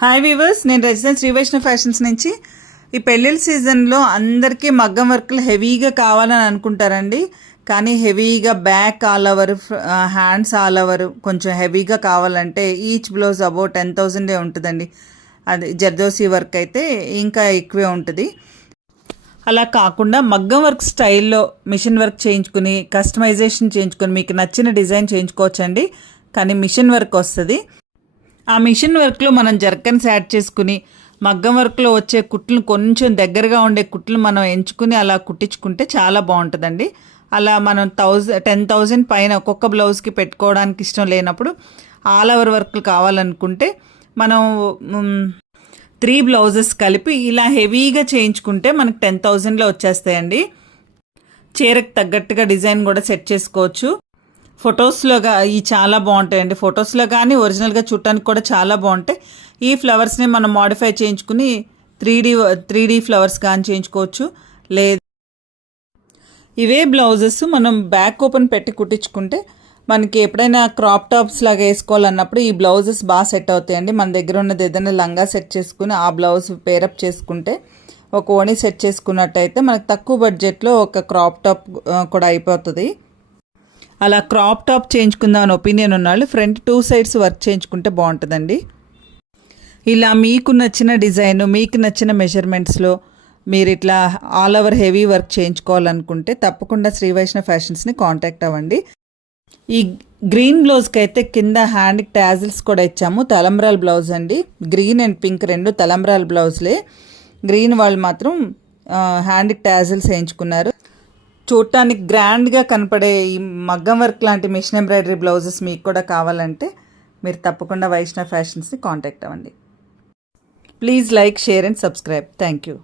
Hi weavers, నేను residence Shri Vaishnav fashions నుంచి. ఈ పెళ్ళిళ్ళ సీజన్లో అందరికీ మగ్గం వర్క్లు హెవీగా కావాలని అనుకుంటారండి. కానీ హెవీగా back all over, hands all over కొంచెం హెవీగా కావాలంటే ఈచ్ బ్లౌజ్ అబౌట్ 10,000 ఉంటుందండి. అది జర్దోసి వర్క్ అయితే ఇంకా ఎక్కువే ఉంటుంది. అలా కాకుండా మగ్గం వర్క్ స్టైల్లో మిషన్ వర్క్ చేయించుకుని కస్టమైజేషన్ చేయించుకొని మీకు నచ్చిన డిజైన్ చేయించుకోవచ్చండి. కానీ మిషన్ వర్క్ వస్తుంది. ఆ మిషన్ వర్క్లో మనం జర్కన్స్ యాడ్ చేసుకుని మగ్గం వర్క్లో వచ్చే కుట్లను కొంచెం దగ్గరగా ఉండే కుట్లు మనం ఎంచుకుని అలా కుట్టించుకుంటే చాలా బాగుంటుందండి. అలా మనం 10,000 పైన ఒక్కొక్క బ్లౌజ్కి పెట్టుకోవడానికి ఇష్టం లేనప్పుడు ఆల్ ఓవర్ వర్క్లు కావాలనుకుంటే మనం 3 బ్లౌజెస్ కలిపి ఇలా హెవీగా చేయించుకుంటే మనకు 10,000లో వచ్చేస్తాయండి. చీరకు తగ్గట్టుగా డిజైన్ కూడా సెట్ చేసుకోవచ్చు. ఫొటోస్లోగా ఇవి చాలా బాగుంటాయండి. ఫొటోస్లో కానీ ఒరిజినల్గా చూడటానికి కూడా చాలా బాగుంటాయి. ఈ ఫ్లవర్స్ని మనం మోడిఫై చేయించుకుని 3D ఫ్లవర్స్ కానీ చేయించుకోవచ్చు. లేదు, ఇవే బ్లౌజెస్ మనం బ్యాక్ ఓపెన్ పెట్టి కుట్టించుకుంటే మనకి ఎప్పుడైనా క్రాప్ టాప్స్ లాగా వేసుకోవాలన్నప్పుడు ఈ బ్లౌజెస్ బాగా సెట్ అవుతాయండి. మన దగ్గర ఉన్నది ఏదైనా లంగా సెట్ చేసుకుని ఆ బ్లౌజ్ పేరప్ చేసుకుంటే, ఒక ఓణి సెట్ చేసుకున్నట్టయితే మనకు తక్కువ బడ్జెట్లో ఒక క్రాప్ టాప్ కూడా అయిపోతుంది. అలా క్రాప్ టాప్ చేయించుకుందామని ఒపీనియన్ ఉన్నాళ్ళు ఫ్రంట్ 2 సైడ్స్ వర్క్ చేయించుకుంటే బాగుంటుందండి. ఇలా మీకు నచ్చిన డిజైన్, మీకు నచ్చిన మెజర్మెంట్స్లో మీరు ఇట్లా ఆల్ ఓవర్ హెవీ వర్క్ చేయించుకోవాలనుకుంటే తప్పకుండా శ్రీ వైష్ణవ్ ఫ్యాషన్స్ని కాంటాక్ట్ అవ్వండి. ఈ గ్రీన్ బ్లౌజ్కి అయితే కింద హ్యాండ్కి టాజిల్స్ కూడా ఇచ్చాము. తలంబ్రాల్ బ్లౌజ్ అండి. Green and pink 2 తలంబ్రాల్ బ్లౌజ్లే. గ్రీన్ వాళ్ళు మాత్రం హ్యాండ్కి టాజిల్స్ వేయించుకున్నారు. చూడటానికి గ్రాండ్గా కనపడే ఈ మగ్గం వర్క్ లాంటి మిషన్ ఎంబ్రాయిడరీ బ్లౌజెస్ మీకు కూడా కావాలంటే మీరు తప్పకుండా వైష్ణవ్ ఫ్యాషన్స్ని కాంటాక్ట్ అవ్వండి. Please like, share and subscribe. Thank you.